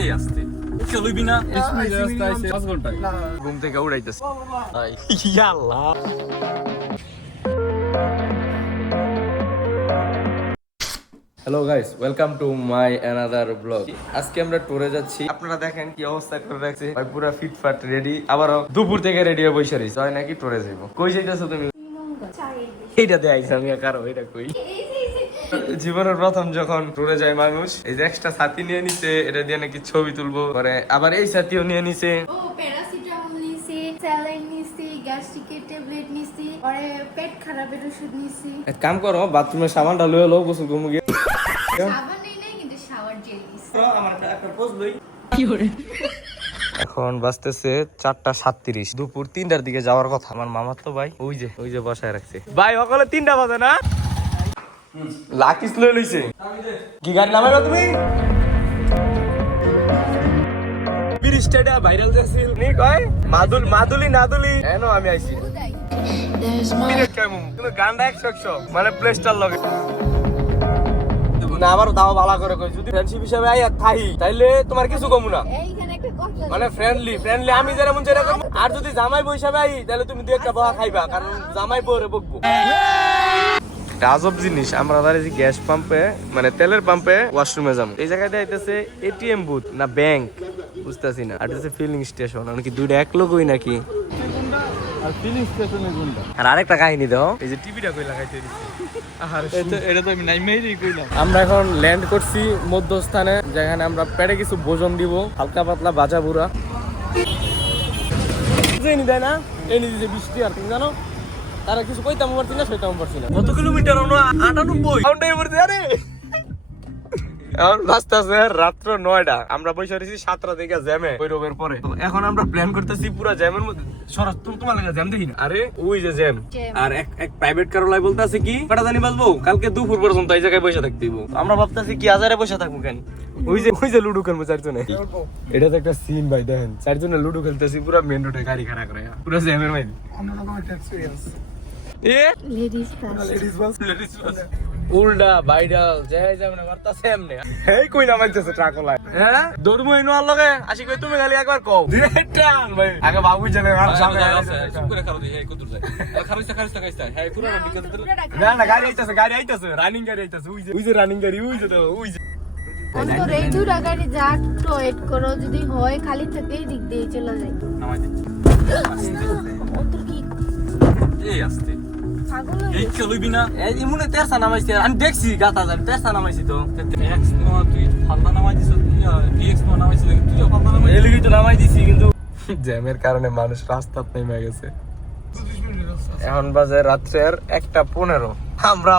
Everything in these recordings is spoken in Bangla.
এই আসতে চলবি না রাস্তায় 5 ঘন্টা ঘুম থেকে উড়াইতেছে আল্লাহ। Hello guys, welcome to my another blog. আজকে আমরা ট্যুরে যাচ্ছি। আপনারা দেখেন কি অবস্থা করে রাখছে ভাই, পুরো ফিটফাট রেডি। আবারও দুপুর থেকে রেডি হয়ে বসে রইছে, হয় নাকি ট্যুরে যাইবো। কই যাইতাছো তুমি? এইটা দিয়ে আইছি আমি, কারো এটা কই। জীবনের প্রথম যখন ট্যুরে যায় মানুষ, এই যে এক্সট্রা ছাতি নিয়ে নিছে, এটা দিয়ে নাকি ছবি তুলবো, পরে আবার এই ছাতিও নিয়ে নিছে। ও প্যারাসিটামল নিছি, স্যালাইন নিছি, গ্যাস্ট্রিকের ট্যাবলেট নিছি, পরে পেট খারাপের ওষুধ নিছি। এক কাম করো, বাথরুমের সামানটা লয়ে লো, গোসল করবো গিয়ে। সাবান নেই নাই, কিন্তু শাওয়ার জেল নিছি। আমার একটা পোজ লই। কি করে? এখন বাজতেছে 4:37, দুপুর 3টার দিকে যাওয়ার কথা। আমার মামার তো ভাই ওই যে বসায় রাখছে ভাই, সকালে 3টা বাজে না। লাকিস লয়ে লইছে। কি গান নামাইবা তুমি? বিরিস্টাডা ভাইরাল যাছিল নি কয় মাদুলি নাদুলি এনো আমি আইছি। মিনিট কেমন তুমি গানটা 100 মানে প্লেস্টার লগে না, আবার দাও ভালো করে কই, যদি ফ্রেন্ডশিপ হিসাবে আইয়া থাই তাইলে তোমার কিছু কমু না। এইখানে একটা কথা মানে ফ্রেন্ডলি আমি যেমন যেটা করব। আর যদি জামাই বউ হিসাবে আই তাহলে তুমি দুই একটা বহা খাইবা, কারণ জামাই বউরে বকবো। আজব জিনিস, আমরা দাঁড়িয়েছি গ্যাস পাম্পে, মানে তেলের পাম্পে ওয়াশরুমে যাবো। এই জায়গাটা আইতেছে এটিএম বুথ না ব্যাংক বুঝতেছি না, আর ফিলিং স্টেশন, নাকি দুইটা এক লোকই নাকি। আর ফিলিং স্টেশনে কোনটা? আর আরেকটা কাহিনী দাও, এই যে টিভিটা কই লাগাইতে দিছি। এটা তো আমি নাইমাইরই কইলাম। আমরা এখন ল্যান্ড করছি মধ্যস্থানে, যেখানে আমরা পেটে কিছু ভোজন দিব, হালকা পাতলা বাজা বুড়া। জানি তাই না, এই নিজে বৃষ্টি আর তুমি জানো, তারা কিছু কইতাম পারছি না, সেটাও পারছি না। কত কিলোমিটার? 98। আরে এখন রাস্তা আছে রাত্র 9টা, আমরা বসে রয়েছি 7টা থেকে জ্যামে ভৈরবের পরে। এখন আমরা প্ল্যান করতেছি পুরো জ্যামের মধ্যে সরাস তোমার লাগে জ্যাম দেখি না। আরে ওই যে জ্যাম, আর এক প্রাইভেট কারলাই বলতেছে কি কটা জানি বাজবো, কালকে দুপুর পর্যন্ত এই জায়গায় বসে থাকতে দিব। আমরা ভাবতেছি কি আজারে বসে থাকবো কেন, ওই যে লুডো খেলবো চারজনে। এটা তো একটা সিন ভাই, দেখেন চারজনে লুডো খেলতেছি পুরো মেন রোডে গাড়ি খাড়া করে, পুরো জ্যামের মধ্যে। উল্টা বাইডা যাই যাবে করতাছে এমনে, এই কই না মানতেছে ট্রাকলাই। হ্যাঁ দৌড়মু ইনো আর লগে আসি কই, তুমি খালি একবার কও টান ভাই, আগে বাবু জানে আর সামনে চুপ করে করো দি, হে কত দূর যায় খারিস্তা গাইস্তা, হে পুরো বিকেল না গাড়ি আইতাছে রানিং গাড়ি আইতাছে, ওই যে রানিং গাড়ি, ওই যে অন্তর এই দুটা গাড়ি যা একটু ওয়েট করো, যদি হয় খালি থেকেই দিক দিয়ে চলে যায়। নামাই দে অন্তর কি এই আসতে পাগল এই চলবি না, এই ইমুনে তেরসা নামাইছে, আমি দেখছি গাতা যান তেরসা নামাইছি তো। এক্স নো তুই ফালনা নামাই দিছ, ডিএক্স নো নামাইছিস, তুইও ফালনা নামাই এলিগি তো নামাই দিছি, কিন্তু জ্যামের কারণে মানুষ রাস্তাত নেমে গেছে। এখন বাজে রাত্রের 1:15, আমরা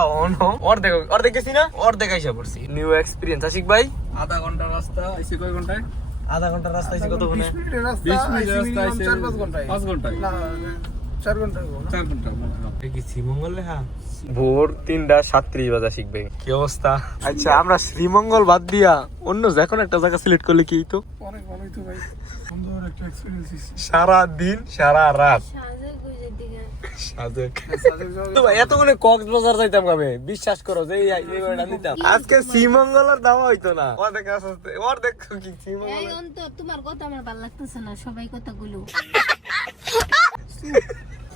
অর্ধেক গেছি না, অর্ধেক আইসা পড়ছি। নিউ এক্সপেরিয়েন্স আশিক ভাই। আধা ঘন্টার রাস্তা আইছে, কয় ঘন্টায়? আধা ঘন্টার রাস্তা আইছে কত ঘন্টায়? 20 মিনিটের রাস্তা আইছে 5 ঘন্টায় না 4 ঘন্টা কি শ্রীমঙ্গল লেখা? ভোর 3:37 বাজে শিখবে। কি অবস্থা? আচ্ছা আমরা শ্রীমঙ্গল বাদ দিয়া অন্য যে কোনো একটা জায়গা সিলেক্ট করলে কি হইতো? অনেক ভালো হইতো ভাই, সুন্দর একটা এক্সপেরিয়েন্স। সারা দিন সারা রাত তো ভাই এতক্ষণে কক্সবাজার যাইতাম কবে, বিশ্বাস করো যে এইবারটা নিতাম। আজকে শ্রীমঙ্গলের দাওয়া হইতো না, অর্ধেক কি শ্রীমঙ্গল। এই অন্তর তোমার কথা আমার ভালো লাগতেছে না, সবাই কথাগুলো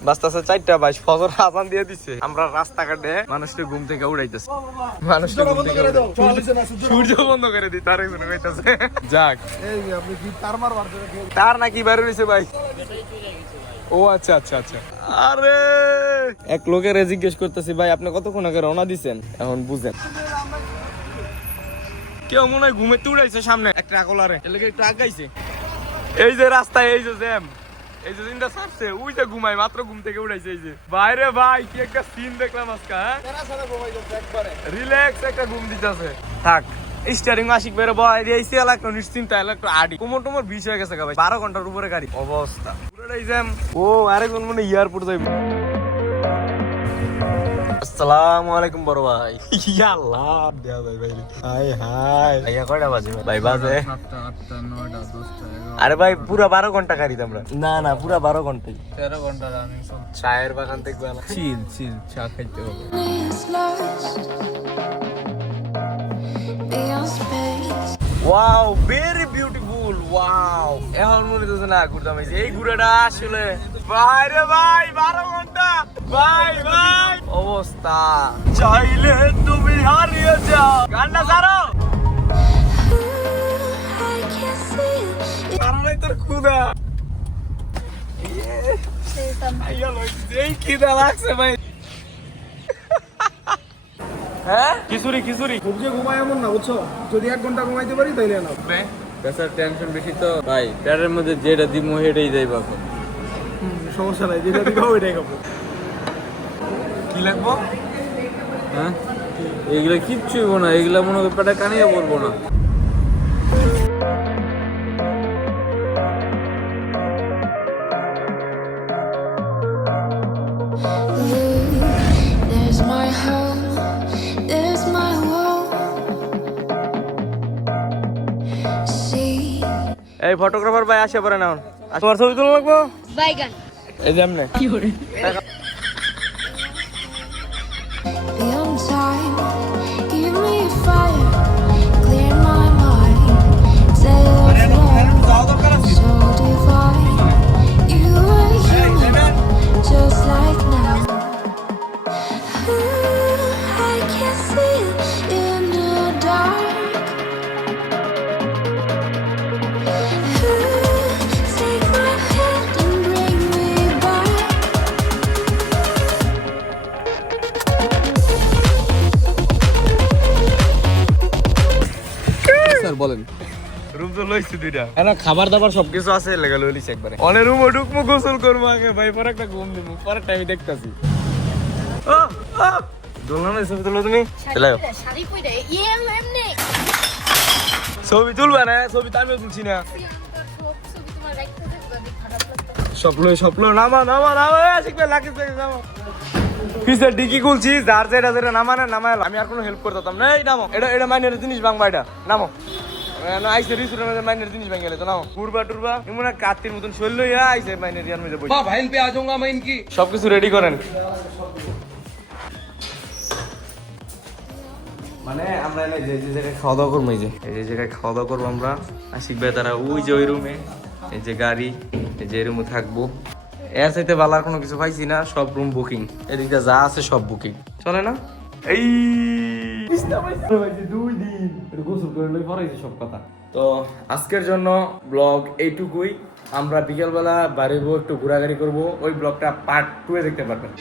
বাস্তাছে 4:22, ফজর আজান দিয়ে দিছে। আমরা রাস্তাঘাটে মানুষকে ঘুম থেকে উড়াইতেছে, মানুষকে ঘুম থেকে সূর্য বন্ধ করে দিই, তার একজন কইতাছে যাক। এই আপনি কি তার নাকি বাইরে রইছে ভাই? ও আচ্ছা। আরে এক লোকের জিজ্ঞেস করতেছি ভাই আপনি কতক্ষণ আগে রওনা দিছেন, এখন বুঝেন। কেউ মনে হয় ঘুমে উড়াইছে, সামনে একটা আকলারে এলাকে ট্রাক গাইছে। এই যে রাস্তায় এই যে জ্যাম, এই যে দিনটা ছাড়ছে, ওই যে ঘুমাই মাত্র ঘুম থেকে উঠাইছে। এই যে বাইরে ভাই কি একটা সিন দেখলাম আজকে, হ্যাঁ রিল্যাক্স একটা ঘুম দিতেছে। থাক স্টিয়ারিং আশিক বের বয় দিয়েছি, এলাকা নিশ্চিন্ত এলাকা আডি কোমর টোমর বিষ হয়ে গেছে ভাই, 12 ঘন্টার উপরে গাড়ি অবস্থা পুরোটাই জ্যাম। ও আরে কোন মনে এয়ারপোর্ট যাইব। আসসালামু আলাইকুম বড় ভাই। আল্লাহ দেয়া ভাই হাই ভাইয়া কয়টা বাজে ভাই? বাজে 7টা 8টা 9টা 10টা 11। আরে ভাই পুরা 12 ঘন্টা গাড়ি আমরা। না পুরা 12 ঘন্টাই, 13 ঘন্টা রানিং। চায়ের বাগান দেখবে না, চিল চা খাইতে হবে। ওয়াও ভেরি বিউটিফুল ওয়াও এখন মনে হচ্ছে না ঘুরতাম এই ঘুরেটা আসলে ভাই রে ভাই 12 ঘন্টা ভাই ভাই অবস্থা চাইলে তুমি হারিয়ে যাও গানটা ছাড়ো কারণ তোর ক্ষুধা এই খিদা লাগছে ভাই হ্যাঁ খিচুড়ি খিচুড়ি খুব যে ঘুমায় এমন না বুঝছো, যদি 1 ঘন্টা ঘুমাইতে পারি তাইলে না। পেশার টেনশন বেশি তো ভাই প্যারের মধ্যে যেটা দিব হেঁটেই যাই এখন সমস্যা নাই, যেটা দিবা ওইটাই খাবো। কি লাগবো হ্যাঁ এগুলা কিচ্ছু হইব না, এগুলা মনে হয় পেটে কানিয়ে পড়বো না। There's my home, there's my world. See, এই ফটোগ্রাফার ভাই আসে পরে না তোমার ছবি তুলে লাগবো বাইগান এই যে এমনি beyond time, give me fire, clear my mind. Say your love, so divine. You are human, just like now. Ooh, I can see it in the dark. Ooh, take my hand and bring me back. Sir বলেন রুম তো লইছি দুইটা না খাবার দাবার সবকিছু আছে লেগে লইছি একবারে অনে রুম ঢুকমু গোসল করবো আগে ভাই পরে একটা ঘুম দিমু পরে টাইম দেখতাছি দোলনা না ছবি তুলো তুমি চলাও শাড়ি পরে এমনি ছবি তুলবা না ছবি তো আমিও তুলছি না ছবি তোমার রাখতে থাকবে আমি খারাপ লাগবে স্বপ্ন নামা নামা নামা শিখবে লাগিস নামা পিছে ডিকি খুলছি যার যেটা যেটা নামানে নামায় আমি আর কোনো হেল্প করতাম না এই নামো এটা এটা মাইনের জিনিস ভাঙবা এটা নামো না আইসে রিসুরের মাইনের জিনিস ভাঙ গেলে তো নামো টুরবা টুরবা এমন কাতির মতন শৈল ইয়া আইসে মাইনের ইয়ার মধ্যে বসে ভাই পে আ যাऊंगा मैं इनकी সবকিছু রেডি করেন মানে আমরা এনে যে যে জায়গায় খাওয়া দাওয়া করবো এই যে জায়গায় খাওয়া দাওয়া করবো আমরা আশিক ভাই তারা ওই যে ওই রুমে এই যে গাড়ি এই যে রুমে থাকবো এর সাথে বালার কোনো কিছু পাইছি না সব রুম বুকিং এদিকে যা আছে সব বুকিং চলে না এই 2 দিন গোসল করে লই পড়াইছে সব কথা তো আজকের জন্য ব্লগ এইটুকুই আমরা বিকেলবেলা বাড়িবো একটু ঘোরাঘুরি করবো ওই ব্লগটা পার্ট 2 এ দেখতে পারবেন